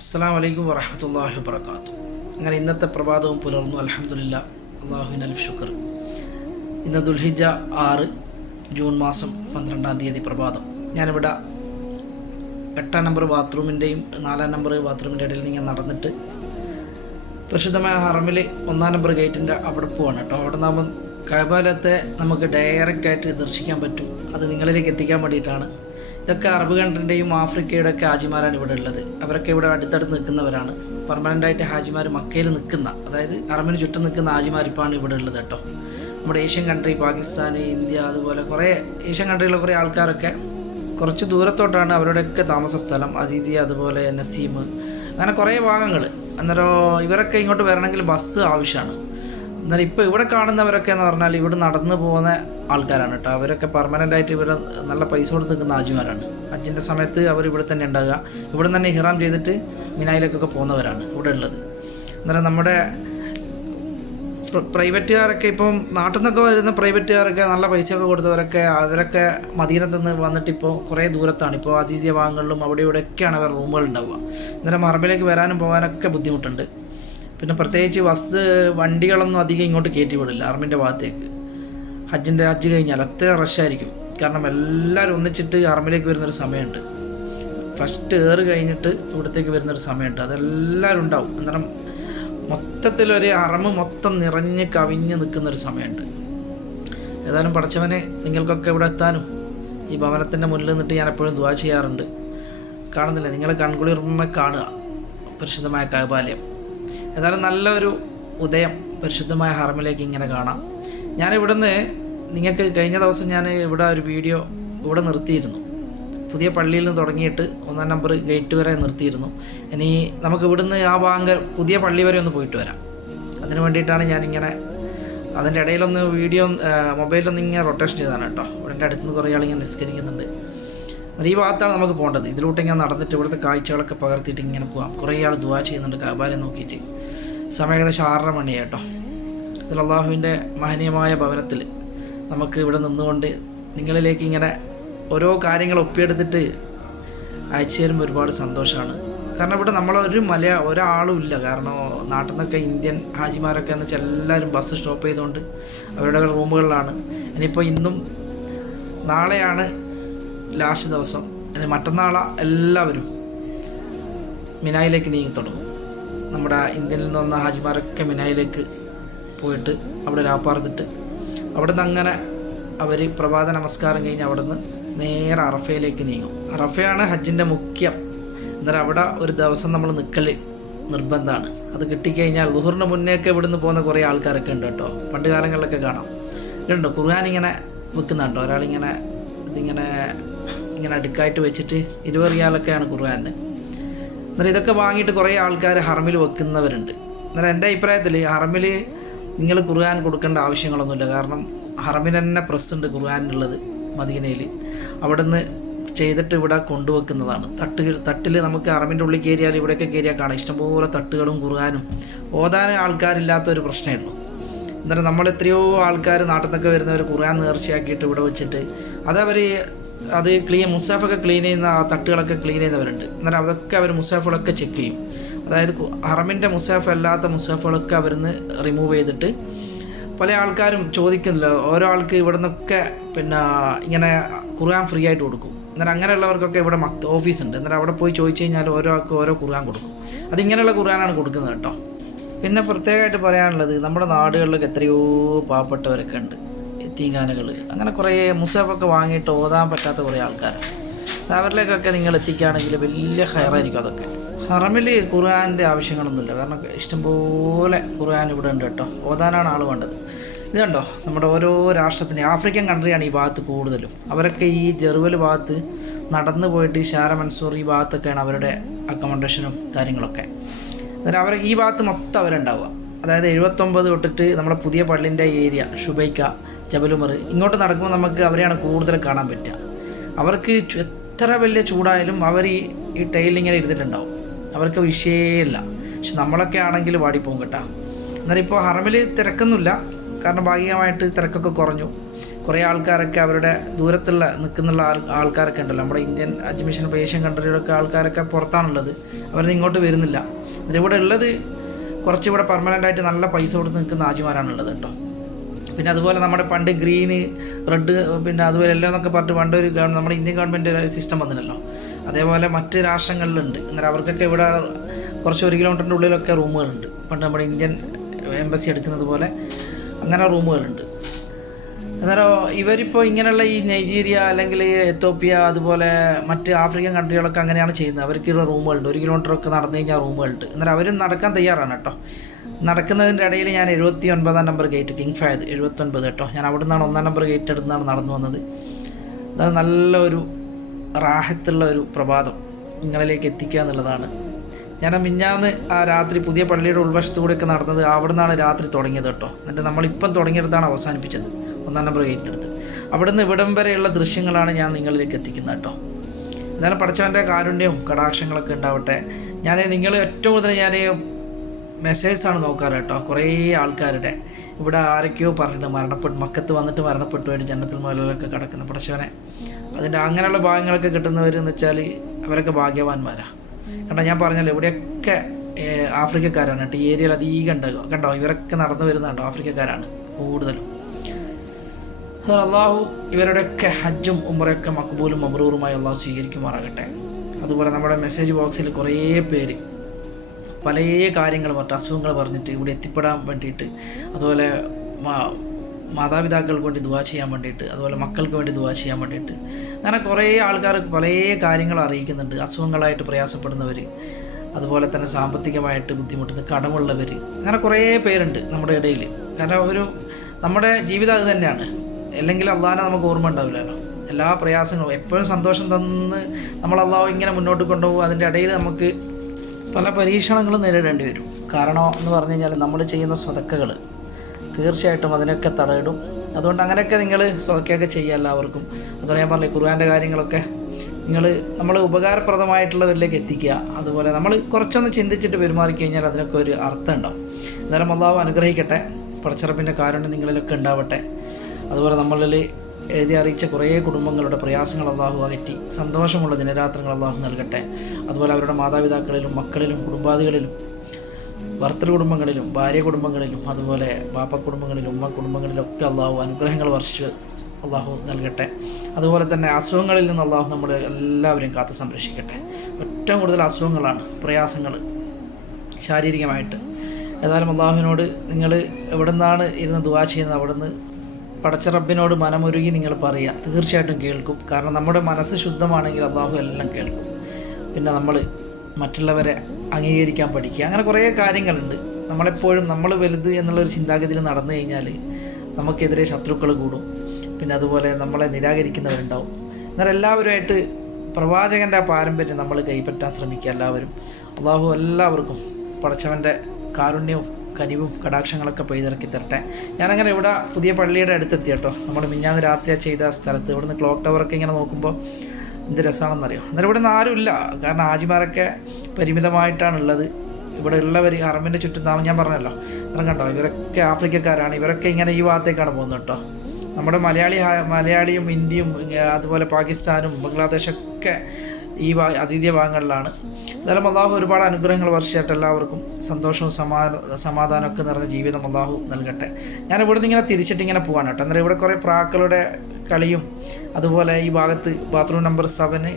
അസ്സാം വലൈക്കും വറഹമത്തല്ലാഹി വബർക്കാത്തു അങ്ങനെ ഇന്നത്തെ പ്രഭാതവും പുലർന്നു അലഹമുല്ല അള്ളാഹുവിൻ അൽഫ് ഷുക്കർ ഇന്ന് ദുൽഹിജ ആറ് ജൂൺ മാസം പന്ത്രണ്ടാം തീയതി പ്രഭാതം. ഞാനിവിടെ എട്ടാം നമ്പർ ബാത്റൂമിന്റെയും നാലാം നമ്പർ ബാത്റൂമിന്റെ ഇടയിൽ നിന്ന് ഞാൻ നടന്നിട്ട് പരിശുദ്ധമായ ഹറമിൽ ഒന്നാം നമ്പർ ഗേറ്റിന്റെ അവിടെ പോവാണ് കേട്ടോ. അവിടെ നിന്നാകുമ്പം കൈബാലത്തെ നമുക്ക് ഡയറക്റ്റായിട്ട് ദർശിക്കാൻ പറ്റും. അത് നിങ്ങളിലേക്ക് എത്തിക്കാൻ വേണ്ടിയിട്ടാണ്. ഇതൊക്കെ അറബ് കൺട്രിന്റെയും ആഫ്രിക്കയുടെ ഒക്കെ ഹാജിമാരാണ് ഇവിടെ ഉള്ളത്. അവരൊക്കെ ഇവിടെ അടുത്തടുത്ത് നിൽക്കുന്നവരാണ്. പെർമനന്റ് ആയിട്ട് ഹാജിമാർ മക്കയിൽ നിൽക്കുന്ന അതായത് അറബിന് ചുറ്റും നിൽക്കുന്ന ഹാജിമാർ ഇവിടെ ഉള്ളത് കേട്ടോ. നമ്മുടെ ഏഷ്യൻ കൺട്രി പാകിസ്ഥാൻ ഇന്ത്യ അതുപോലെ കുറേ ഏഷ്യൻ കൺട്രിയിലെ കുറേ ആൾക്കാരൊക്കെ കുറച്ച് ദൂരത്തോട്ടാണ് അവരുടെയൊക്കെ താമസ സ്ഥലം. അസീസിയ അതുപോലെ നസീം അങ്ങനെ കുറേ ഭാഗങ്ങൾ അന്നേരം ഇവരൊക്കെ ഇങ്ങോട്ട് വരണമെങ്കിൽ ബസ് ആവശ്യമാണ്. എന്നാൽ ഇപ്പോൾ ഇവിടെ കാണുന്നവരൊക്കെ എന്ന് പറഞ്ഞാൽ ഇവിടെ നടന്നു പോകുന്ന ആൾക്കാരാണ് കേട്ടോ. അവരൊക്കെ പെർമനന്റ് ആയിട്ട് ഇവർ നല്ല പൈസ കൊടുത്ത് നിൽക്കുന്ന ആജിമാരാണ് ഹജ്ജിന്റെ സമയത്ത് അവർ ഇവിടെ തന്നെ ഉണ്ടാകുക. ഇവിടെ തന്നെ ഹിറാം ചെയ്തിട്ട് മിനായിലേക്കൊക്കെ പോകുന്നവരാണ് ഇവിടെ ഉള്ളത്. എന്നാലും നമ്മുടെ പ്രൈവറ്റുകാരൊക്കെ ഇപ്പം നാട്ടിൽ നിന്നൊക്കെ വരുന്ന പ്രൈവറ്റുകാരൊക്കെ നല്ല പൈസയൊക്കെ കൊടുത്തവരൊക്കെ അവരൊക്കെ മദീനത്ത് നിന്ന് വന്നിട്ട് ഇപ്പോൾ കുറേ ദൂരത്താണ്. ഇപ്പോൾ അസീസിയ ഭാഗങ്ങളിലും അവിടെ ഇവിടെയൊക്കെയാണ് അവർ റൂമുകൾ ഉണ്ടാവുക. അന്നേരം മറമ്പിലേക്ക് വരാനും പോകാനൊക്കെ ബുദ്ധിമുട്ടുണ്ട്. പിന്നെ പ്രത്യേകിച്ച് ബസ് വണ്ടികളൊന്നും അധികം ഇങ്ങോട്ട് കയറ്റി വിടില്ല ആർമിന്റെ ഭാഗത്തേക്ക്. ഹജ്ജിന്റെ ഹജ്ജ് കഴിഞ്ഞാൽ അത്ര റഷായിരിക്കും കാരണം എല്ലാവരും ഒന്നിച്ചിട്ട് ആർമിലേക്ക് വരുന്നൊരു സമയമുണ്ട്. ഫസ്റ്റ് ഏറ് കഴിഞ്ഞിട്ട് ഇവിടത്തേക്ക് വരുന്നൊരു സമയമുണ്ട്. അതെല്ലാവരും ഉണ്ടാവും. അന്നേരം മൊത്തത്തിലൊരു അറമ് മൊത്തം നിറഞ്ഞ് കവിഞ്ഞ് നിൽക്കുന്നൊരു സമയമുണ്ട്. ഏതായാലും പഠിച്ചവനെ നിങ്ങൾക്കൊക്കെ ഇവിടെ എത്താനും ഈ ഭവനത്തിന്റെ മുന്നിൽ നിന്നിട്ട് ഞാൻ എപ്പോഴും ദുവാ ചെയ്യാറുണ്ട്. കാണുന്നില്ല? നിങ്ങൾ കൺകുളിർമ്മ കാണുക. പരിശുദ്ധമായ കാപാലയം ഏതായാലും നല്ലൊരു ഉദയം പരിശുദ്ധമായ ഹർമിലേക്ക് ഇങ്ങനെ കാണാം. ഞാൻ ഇവിടുന്ന് നിങ്ങൾക്ക് കഴിഞ്ഞ ദിവസം ഞാൻ ഇവിടെ ഒരു വീഡിയോ ഇവിടെ നിർത്തിയിരുന്നു. പുതിയ പള്ളിയിൽ നിന്ന് തുടങ്ങിയിട്ട് ഒന്നാം നമ്പർ ഗേറ്റ് വരെ നിർത്തിയിരുന്നു. ഇനി നമുക്ക് ഇവിടുന്ന് ആ ഭാഗം പുതിയ പള്ളി വരെ ഒന്ന് പോയിട്ട് വരാം. അതിന് വേണ്ടിയിട്ടാണ് ഞാനിങ്ങനെ അതിന്റെ ഇടയിലൊന്ന് വീഡിയോ മൊബൈലൊന്നും ഇങ്ങനെ റൊട്ടേഷൻ ചെയ്താണ് കേട്ടോ. ഇവിടെ അടുത്ത് നിന്ന് കുറേ ആളിങ്ങനെ നിസ്കരിക്കുന്നുണ്ട്. ഈ ഭാഗത്താണ് നമുക്ക് പോകേണ്ടത്. ഇതിലൂട്ട് ഇങ്ങനെ നടന്നിട്ട് ഇവിടുത്തെ കാഴ്ചകളൊക്കെ പകർത്തിയിട്ട് ഇങ്ങനെ പോകാം കുറേ ആൾ ദുവാ ചെയ്യുന്നുണ്ട്. കബാലെ നോക്കിയിട്ട്. സമയം ഏകദേശം ആറര മണിയായി കേട്ടോ ഇതിൽ അള്ളാഹുവിന്റെ മഹനീയമായ ഭവനത്തിൽ നമുക്ക് ഇവിടെ നിന്നുകൊണ്ട് നിങ്ങളിലേക്ക് ഇങ്ങനെ ഓരോ കാര്യങ്ങൾ ഒപ്പിയെടുത്തിട്ട് അയച്ചു തരുമ്പോൾ ഒരുപാട് സന്തോഷമാണ്. കാരണം ഇവിടെ നമ്മളൊരു മലയാ ഒരാളും ഇല്ല. കാരണം നാട്ടിൽ നിന്നൊക്കെ ഇന്ത്യൻ ഹാജിമാരൊക്കെ എന്ന് വെച്ചാൽ എല്ലാവരും ബസ് സ്റ്റോപ്പ് ചെയ്തുകൊണ്ട് അവരുടെ റൂമുകളിലാണ്. ഇനിയിപ്പോൾ ഇന്നും നാളെയാണ് ലാസ്റ്റ് ദിവസം. ഇനി മറ്റന്നാളെ എല്ലാവരും മിനായിലേക്ക് നീങ്ങി തുടങ്ങും. നമ്മുടെ ഇന്ത്യയിൽ നിന്ന് വന്ന ഹാജിമാരൊക്കെ മിനായിലേക്ക് പോയിട്ട് അവിടെ രാപ്പാർത്തിട്ട് അവിടെ നിന്ന് അങ്ങനെ അവർ പ്രഭാത നമസ്കാരം കഴിഞ്ഞ് അവിടെ നിന്ന് നേരെ അറഫയിലേക്ക് നീങ്ങും. അറഫയാണ് ഹജ്ജിന്റെ മുഖ്യം. എന്നാൽ അവിടെ ഒരു ദിവസം നമ്മൾ നിൽക്കൽ നിർബന്ധമാണ്. അത് കിട്ടിക്കഴിഞ്ഞാൽ ലുഹറിന് മുന്നേയൊക്കെ ഇവിടുന്ന് പോകുന്ന കുറേ ആൾക്കാരൊക്കെ ഉണ്ട് കേട്ടോ. പണ്ട് കാലങ്ങളിലൊക്കെ കാണാം. ഇതുണ്ടോ? ഖുർആൻ ഇങ്ങനെ വെക്കുന്നുണ്ടോ? ഒരാളിങ്ങനെ ഇതിങ്ങനെ ഇങ്ങനെ അടുക്കായിട്ട് വെച്ചിട്ട് ഇരുപത് റിയാലൊക്കെയാണ് അന്നേരം ഇതൊക്കെ വാങ്ങിയിട്ട് കുറേ ആൾക്കാർ ഹറമിൽ വെക്കുന്നവരുണ്ട്. എന്നാൽ എന്റെ അഭിപ്രായത്തിൽ ഹറമിൽ നിങ്ങൾ ഖുർആൻ കൊടുക്കേണ്ട ആവശ്യങ്ങളൊന്നുമില്ല. കാരണം ഹറമിൽ തന്നെ പ്രസ് ഉണ്ട് ഖുർആാനുള്ളത് മദീനയിൽ അവിടെ നിന്ന് ചെയ്തിട്ട് ഇവിടെ കൊണ്ടുവെക്കുന്നതാണ്. തട്ടുകൾ തട്ടിൽ നമുക്ക് അറമിന്റെ ഉള്ളിൽ കയറിയാൽ ഇവിടെയൊക്കെ കയറിയാൽ കാണാം. ഇഷ്ടംപോലെ തട്ടുകളും കുറുകാനും ഓതാൻ ആൾക്കാരില്ലാത്ത ഒരു പ്രശ്നമേ ഉള്ളൂ. എന്നിട്ട് നമ്മൾ എത്രയോ ആൾക്കാർ നാട്ടിൽ നിന്നൊക്കെ വരുന്നവർ ഖുർആൻ നേർച്ചയാക്കിയിട്ട് ഇവിടെ വെച്ചിട്ട് അതവർ അത് ക്ലീൻ മുസാഫൊക്കെ ക്ലീൻ ചെയ്യുന്ന ആ തട്ടുകളൊക്കെ ക്ലീൻ ചെയ്യുന്നവരുണ്ട്. എന്നാലും അതൊക്കെ അവർ മുസാഫുകളൊക്കെ ചെക്ക് ചെയ്യും. അതായത് ഹറമിന്റെ മുസാഫ് അല്ലാത്ത മുസാഫുകളൊക്കെ അവരിന്ന് റിമൂവ് ചെയ്തിട്ട് പല ആൾക്കാരും ചോദിക്കുന്നില്ല. ഓരോ ആൾക്ക് ഇവിടെ നിന്നൊക്കെ പിന്നെ ഇങ്ങനെ കുറുകാൻ ഫ്രീ ആയിട്ട് കൊടുക്കും. എന്നാൽ അങ്ങനെയുള്ളവർക്കൊക്കെ ഇവിടെ മത്ത് ഓഫീസ് ഉണ്ട്. എന്നാൽ അവിടെ പോയി ചോദിച്ചു കഴിഞ്ഞാൽ ഓരോ ആൾക്ക് ഓരോ കുറുകാൻ കൊടുക്കും. അതിങ്ങനെയുള്ള കുറുകാനാണ് കൊടുക്കുന്നത് കേട്ടോ. പിന്നെ പ്രത്യേകമായിട്ട് പറയാനുള്ളത് നമ്മുടെ നാടുകളിലൊക്കെ എത്രയോ പാവപ്പെട്ടവരൊക്കെ ഉണ്ട്. എത്തീങ്കാനകൾ അങ്ങനെ കുറേ മുസാഫൊക്കെ വാങ്ങിയിട്ട് ഓതാൻ പറ്റാത്ത കുറേ ആൾക്കാർ അവരിലേക്കൊക്കെ നിങ്ങൾ എത്തിക്കുകയാണെങ്കിൽ വലിയ ഹയറായിരിക്കും അതൊക്കെ. ഹറമിൽ ഖുർആാനിന്റെ ആവശ്യങ്ങളൊന്നുമില്ല. കാരണം ഇഷ്ടംപോലെ ഖുർആൻ ഇവിടെ ഉണ്ട് കേട്ടോ. ഓതാനാണ് ആൾ വേണ്ടത്. ഇത് കണ്ടോ? നമ്മുടെ ഓരോ രാഷ്ട്രത്തിന് ആഫ്രിക്കൻ കൺട്രിയാണ് ഈ ഭാഗത്ത് കൂടുതലും. അവരൊക്കെ ഈ ജെറുവൽ ഭാഗത്ത് നടന്നു പോയിട്ട് ഈ ഷാര മൻസൂർ ഈ ഭാഗത്തൊക്കെയാണ് അവരുടെ അക്കോമഡേഷനും കാര്യങ്ങളൊക്കെ. അതായത് അവർ ഈ ഭാഗത്ത് മൊത്തം അവരുണ്ടാവുക. അതായത് എഴുപത്തൊമ്പത് തൊട്ടിട്ട് നമ്മുടെ പുതിയ പള്ളിന്റെ ഏരിയ ഷുബൈക്ക ജബലുമർ ഇങ്ങോട്ട് നടക്കുമ്പോൾ നമുക്ക് അവരെയാണ് കൂടുതൽ കാണാൻ പറ്റുക. അവർക്ക് എത്ര വലിയ ചൂടായാലും അവർ ഈ ഈ ടൈലിങ്ങനെ ഇരുന്നിട്ടുണ്ടാവും. അവർക്ക് വിഷയമില്ല. പക്ഷെ നമ്മളൊക്കെ ആണെങ്കിൽ വാടിപ്പോകും കേട്ടോ. എന്നാൽ ഇപ്പോൾ ഹറമിൽ തിരക്കൊന്നുമില്ല. കാരണം ഭാഗികമായിട്ട് തിരക്കൊക്കെ കുറഞ്ഞു. കുറേ ആൾക്കാരൊക്കെ അവരുടെ ദൂരത്തുള്ള നിൽക്കുന്നുള്ള ആൾ ആൾക്കാരൊക്കെ ഉണ്ടല്ലോ. നമ്മുടെ ഇന്ത്യൻ അഡ്മിഷൻ ഇപ്പോൾ ഏഷ്യൻ കൺട്രിയിലൊക്കെ ആൾക്കാരൊക്കെ പുറത്താണുള്ളത്. അവരൊന്നും ഇങ്ങോട്ട് വരുന്നില്ല. ഇവിടെ ഉള്ളത് കുറച്ച് ഇവിടെ പെർമനന്റ് ആയിട്ട് നല്ല പൈസ കൊടുത്ത് നിൽക്കുന്ന ആജിമാരാണുള്ളത് കേട്ടോ. പിന്നെ അതുപോലെ നമ്മുടെ പണ്ട് ഗ്രീന് റെഡ് പിന്നെ അതുപോലെ എല്ലാം എന്നൊക്കെ പറഞ്ഞിട്ട് പണ്ട് ഒരു ഗവൺമെന്റ് നമ്മുടെ ഇന്ത്യൻ ഗവൺമെന്റ് സിസ്റ്റം വന്നിട്ടല്ലോ അതേപോലെ മറ്റ് രാഷ്ട്രങ്ങളിലുണ്ട്. അങ്ങനെ അവർക്കൊക്കെ ഇവിടെ കുറച്ച് ഒരു കിലോമീറ്ററിന്റെ ഉള്ളിലൊക്കെ റൂമുകളുണ്ട്. പണ്ട് നമ്മുടെ ഇന്ത്യൻ എംബസി എടുക്കുന്നത് പോലെ അങ്ങനെ റൂമുകളുണ്ട്. അന്നേരം ഇവരിപ്പോൾ ഇങ്ങനെയുള്ള ഈ നൈജീരിയ അല്ലെങ്കിൽ എത്തോപ്യ അതുപോലെ മറ്റ് ആഫ്രിക്കൻ കൺട്രികളൊക്കെ അങ്ങനെയാണ് ചെയ്യുന്നത്. അവർക്കുള്ള റൂമുകളുണ്ട്. ഒരു കിലോമീറ്ററൊക്കെ നടന്നു കഴിഞ്ഞാൽ റൂമുകളുണ്ട്. അന്നേരം അവരും നടക്കാൻ തയ്യാറാണ് കേട്ടോ. നടക്കുന്നതിന്റെ ഇടയിൽ ഞാൻ എഴുപത്തി ഒൻപതാം നമ്പർ ഗേറ്റ് കിങ് ഫയദ് എഴുപത്തൊൻപത് കേട്ടോ. ഞാൻ അവിടെ നിന്നാണ് ഒന്നാം നമ്പർ ഗേറ്റ് എടുത്താണ് നടന്നു വന്നത്. അത് നല്ലൊരു റാഹത്തുള്ള ഒരു പ്രഭാതം നിങ്ങളിലേക്ക് എത്തിക്കുക എന്നുള്ളതാണ്. ഞാൻ മിഞ്ഞാന്ന് ആ രാത്രി പുതിയ പള്ളിയുടെ ഉൾവശത്തു കൂടെയൊക്കെ നടന്നത് അവിടെ നിന്നാണ് രാത്രി തുടങ്ങിയത് കേട്ടോ. എന്നിട്ട് നമ്മളിപ്പം തുടങ്ങിയെടുത്താണ് അവസാനിപ്പിച്ചത് ഒന്നാം നമ്പർ ഗേറ്റിനടുത്ത് അവിടെ നിന്ന് ഇവിടം വരെയുള്ള ദൃശ്യങ്ങളാണ് ഞാൻ നിങ്ങളിലേക്ക് എത്തിക്കുന്നത് കേട്ടോ. എന്നാലും പഠിച്ചവന്റെ കാരുണ്യവും കടാക്ഷങ്ങളൊക്കെ ഉണ്ടാവട്ടെ. ഞാൻ നിങ്ങൾ ഏറ്റവും കൂടുതൽ ഞാൻ മെസ്സേജസാണ് നോക്കാറ് കേട്ടോ. കുറേ ആൾക്കാരുടെ. ഇവിടെ ആരൊക്കെയോ പറഞ്ഞിട്ട് മരണപ്പെട്ട് മക്കത്ത് വന്നിട്ട് മരണപ്പെട്ടു വേണ്ടി ജനത്തിൽ മുതലൊക്കെ കിടക്കുന്ന. പഠിച്ചവനെ അതിന്റെ അങ്ങനെയുള്ള ഭാഗങ്ങളൊക്കെ കിട്ടുന്നവർ എന്ന് വെച്ചാൽ അവരൊക്കെ ഭാഗ്യവാന്മാരാണ് കേട്ടോ ഞാൻ പറഞ്ഞല്ലോ ഇവിടെയൊക്കെ ആഫ്രിക്കക്കാരാണ് കേട്ടോ. ഈ ഏരിയയിൽ അധികം ഉണ്ട് കണ്ടോ? ഇവരൊക്കെ നടന്നു വരുന്നുണ്ടോ ആഫ്രിക്കക്കാരാണ് കൂടുതലും. അള്ളാഹു ഇവരുടെയൊക്കെ ഹജ്ജും ഉമ്രയൊക്കെ മക്ബൂലും മബ്രൂറുമായി അള്ളാഹു സ്വീകരിക്കുമാറാകട്ടെ. അതുപോലെ നമ്മുടെ മെസ്സേജ് ബോക്സിൽ കുറേ പേര് പല കാര്യങ്ങൾ പറഞ്ഞിട്ട് അസുഖങ്ങൾ പറഞ്ഞിട്ട് ഇവിടെ എത്തിപ്പെടാൻ വേണ്ടിയിട്ട് അതുപോലെ മാതാപിതാക്കൾക്ക് വേണ്ടി ദുവാ ചെയ്യാൻ വേണ്ടിയിട്ട് അതുപോലെ മക്കൾക്ക് വേണ്ടി ദുവാ ചെയ്യാൻ വേണ്ടിയിട്ട്. അങ്ങനെ കുറേ ആൾക്കാർ പല കാര്യങ്ങൾ അറിയിക്കുന്നുണ്ട്. അസുഖങ്ങളായിട്ട് പ്രയാസപ്പെടുന്നവർ അതുപോലെ തന്നെ സാമ്പത്തികമായിട്ട് ബുദ്ധിമുട്ടുന്ന കടമുള്ളവർ അങ്ങനെ കുറേ പേരുണ്ട് നമ്മുടെ ഇടയിൽ കാരണം ഒരു നമ്മുടെ ജീവിതം അത് തന്നെയാണ്. അല്ലെങ്കിൽ അള്ളാഹാനെ നമുക്ക് ഓർമ്മ ഉണ്ടാവില്ലല്ലോ. എല്ലാ പ്രയാസങ്ങളും എപ്പോഴും സന്തോഷം തന്ന് നമ്മൾ അള്ളാഹു ഇങ്ങനെ മുന്നോട്ട് കൊണ്ടുപോകും. അതിന്റെ ഇടയിൽ നമുക്ക് പല പരീക്ഷണങ്ങളും നേരിടേണ്ടി വരും. കാരണം എന്ന് പറഞ്ഞു കഴിഞ്ഞാൽ നമ്മൾ ചെയ്യുന്ന സ്വതക്കകൾ തീർച്ചയായിട്ടും അതിനൊക്കെ തടയിടും. അതുകൊണ്ട് അങ്ങനെയൊക്കെ നിങ്ങൾ സ്വതക്കയൊക്കെ ചെയ്യുക എല്ലാവർക്കും. അതുപോലെ ഞാൻ പറഞ്ഞു ഖുർആന്റെ കാര്യങ്ങളൊക്കെ നിങ്ങൾ നമ്മൾ ഉപകാരപ്രദമായിട്ടുള്ളവരിലേക്ക് എത്തിക്കുക. അതുപോലെ നമ്മൾ കുറച്ചൊന്ന് ചിന്തിച്ചിട്ട് പെരുമാറി കഴിഞ്ഞാൽ അതിനൊക്കെ ഒരു അർത്ഥം ഉണ്ടാവും എന്നാലും അള്ളാഹു അനുഗ്രഹിക്കട്ടെ. പടച്ചിറപ്പിന്റെ കാരുണ്യം നിങ്ങളിലൊക്കെ ഉണ്ടാവട്ടെ. അതുപോലെ നമ്മളിൽ എഴുതി അറിയിച്ച കുറേ കുടുംബങ്ങളുടെ പ്രയാസങ്ങൾ അള്ളാഹു അകറ്റി സന്തോഷമുള്ള ദിനരാത്രങ്ങൾ അള്ളാഹു നൽകട്ടെ. അതുപോലെ അവരുടെ മാതാപിതാക്കളിലും മക്കളിലും കുടുംബാദികളിലും ഭർത്തൃ കുടുംബങ്ങളിലും ഭാര്യ കുടുംബങ്ങളിലും അതുപോലെ ബാപ്പ കുടുംബങ്ങളിലും ഉമ്മ കുടുംബങ്ങളിലും ഒക്കെ അള്ളാഹു അനുഗ്രഹങ്ങൾ വർഷിച്ച് അള്ളാഹു നൽകട്ടെ. അതുപോലെ തന്നെ അസുഖങ്ങളിൽ നിന്ന് അള്ളാഹു നമ്മൾ എല്ലാവരെയും കാത്തു സംരക്ഷിക്കട്ടെ. ഏറ്റവും കൂടുതൽ അസുഖങ്ങളാണ് പ്രയാസങ്ങൾ ശാരീരികമായിട്ട്. ഏതായാലും അള്ളാഹുവിനോട് നിങ്ങൾ എവിടെ നിന്നാണ് ഇരുന്ന് ദുവാ ചെയ്യുന്നത്? അവിടെ നിന്ന് പടച്ച റബ്ബിനോട് മനമൊരുങ്ങി നിങ്ങൾ പറയുക. തീർച്ചയായിട്ടും കേൾക്കും. കാരണം നമ്മുടെ മനസ്സ് ശുദ്ധമാണെങ്കിൽ അള്ളാഹു എല്ലാം കേൾക്കും. പിന്നെ നമ്മൾ മറ്റുള്ളവരെ അംഗീകരിക്കാൻ പഠിക്കുക. അങ്ങനെ കുറേ കാര്യങ്ങളുണ്ട്. നമ്മളെപ്പോഴും നമ്മൾ വലുത് എന്നുള്ളൊരു ചിന്താഗതിയിൽ നടന്നു കഴിഞ്ഞാൽ നമുക്കെതിരെ ശത്രുക്കൾ കൂടും. പിന്നെ അതുപോലെ നമ്മളെ നിരാകരിക്കുന്നവരുണ്ടാവും. എന്നാൽ എല്ലാവരുമായിട്ട് പ്രവാചകന്റെ ആ പാരമ്പര്യം നമ്മൾ കൈപ്പറ്റാൻ ശ്രമിക്കുക എല്ലാവരും. അള്ളാഹു എല്ലാവർക്കും പടച്ചവന്റെ കാരുണ്യവും കനിവും കടാക്ഷങ്ങളൊക്കെ പെയ്തിറക്കി തരട്ടെ. ഞാനങ്ങനെ ഇവിടെ പുതിയ പള്ളിയുടെ അടുത്തെത്തി കേട്ടോ. നമ്മൾ മിഞ്ഞാന്ന് രാത്രി ചെയ്ത സ്ഥലത്ത്. ഇവിടുന്ന് ക്ലോക്ക് ടവറൊക്കെ ഇങ്ങനെ നോക്കുമ്പോൾ എന്ത് രസമാണെന്നറിയോ അന്നേരം ഇവിടെ നിന്ന് ആരുമില്ല കാരണം ആജിമാരൊക്കെ പരിമിതമായിട്ടാണുള്ളത്. ഇവിടെ ഉള്ളവർ അറമ്പിന്റെ ചുറ്റും ഞാൻ പറഞ്ഞല്ലോ. അത്ര കണ്ടോ? ഇവരൊക്കെ ആഫ്രിക്കക്കാരാണ്. ഇവരൊക്കെ ഇങ്ങനെ ഈ ഭാഗത്തേക്കാണ് പോകുന്നത് കേട്ടോ. നമ്മുടെ മലയാളി മലയാളിയും ഇന്ത്യയും അതുപോലെ പാകിസ്ഥാനും ബംഗ്ലാദേശൊക്കെ ഈ ഭാ അതീതിയ ഭാഗങ്ങളിലാണ്. എന്തായാലും അള്ളാഹു ഒരുപാട് അനുഗ്രഹങ്ങൾ വർഷിച്ചിട്ട് എല്ലാവർക്കും സന്തോഷവും സമാ സമാധാനമൊക്കെ നിറഞ്ഞ ജീവിതം അള്ളാഹു നൽകട്ടെ. ഞാൻ ഇവിടെ നിന്ന് ഇങ്ങനെ തിരിച്ചിട്ട് ഇങ്ങനെ പോകാൻ കേട്ടോ. അന്നേരം ഇവിടെ കുറേ പ്രാക്കളുടെ കളിയും അതുപോലെ ഈ ഭാഗത്ത് ബാത്റൂം നമ്പർ സെവന്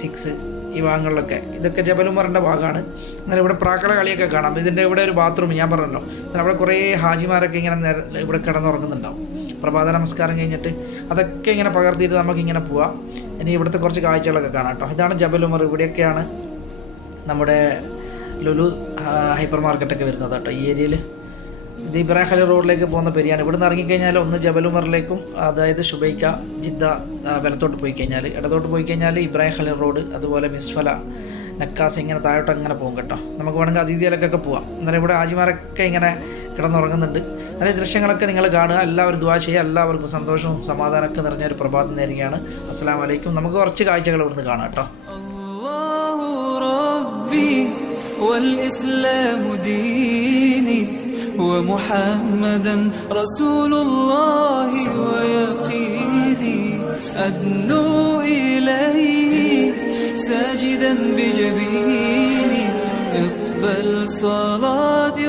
സിക്സ് ഈ ഭാഗങ്ങളിലൊക്കെ. ഇതൊക്കെ ജബലുമറിന്റെ ഭാഗമാണ്. അന്നേരം ഇവിടെ പ്രാക്കള കളിയൊക്കെ കാണാം. ഇതിന്റെ ഇവിടെ ഒരു ബാത്റൂം ഞാൻ പറഞ്ഞല്ലോ. അന്നേരം അവിടെ കുറേ ഹാജിമാരൊക്കെ ഇങ്ങനെ നേരെ ഇവിടെ കിടന്നുറങ്ങുന്നുണ്ടാവും. പ്രഭാത നമസ്കാരം കഴിഞ്ഞിട്ട് അതൊക്കെ ഇങ്ങനെ പകർത്തിയിട്ട് നമുക്ക് ഇങ്ങനെ പോവാം. ഇനി ഇവിടുത്തെ കുറച്ച് കാഴ്ചകളൊക്കെ കാണാം കേട്ടോ. ഇതാണ് ജബലുമർ ഇവിടെയൊക്കെയാണ് നമ്മുടെ ലുലു ഹൈപ്പർ മാർക്കറ്റൊക്കെ വരുന്നത് കേട്ടോ. ഈ ഏരിയയിൽ ഇത് ഇബ്രാഹിം റോഡിലേക്ക് പോകുന്ന പെരിയാണ്. ഇവിടെ നിന്ന് ഇറങ്ങിക്കഴിഞ്ഞാൽ ഒന്ന് ജബലുമറിലേക്കും അതായത് ഷുബൈക്ക ജിദ്ദ വലത്തോട്ട് പോയി കഴിഞ്ഞാൽ. ഇടത്തോട്ട് പോയി കഴിഞ്ഞാൽ ഇബ്രാഹിം റോഡ് അതുപോലെ മിസ്ഫല നക്കാസ് ഇങ്ങനെ താഴോട്ട് അങ്ങനെ പോകും കേട്ടോ. നമുക്ക് വേണമെങ്കിൽ അതിഥിയിലേക്കൊക്കെ പോവാം. എന്നാലും ഇവിടെ ആജിമാരൊക്കെ ഇങ്ങനെ കിടന്നുറങ്ങുന്നുണ്ട്. അങ്ങനെ ദൃശ്യങ്ങളൊക്കെ നിങ്ങൾ കാണുക. എല്ലാവരും ദുവാ ചെയ്യുക. എല്ലാവർക്കും സന്തോഷവും സമാധാനമൊക്കെ നിറഞ്ഞ ഒരു പ്രഭാതം നേരുകയാണ്. അസ്സാം വലൈക്കും നമുക്ക് കുറച്ച് കാഴ്ചകൾ ഇവിടുന്ന് കാണാം കേട്ടോ. ربي والإسلام ديني ومحمدا رسول الله ويقيني أدنو إليه ساجدا بجبيني اقبل صلاتي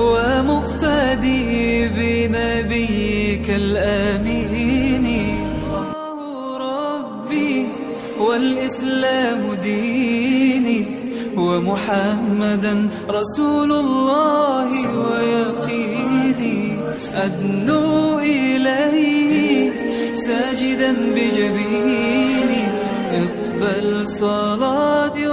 ومقتدي بنبيك الآمين. الله ربي والإسلام ديني ومحمدا رسول الله ويقيني. أدنو إليه ساجدا بجبيني. اقبل صلاتي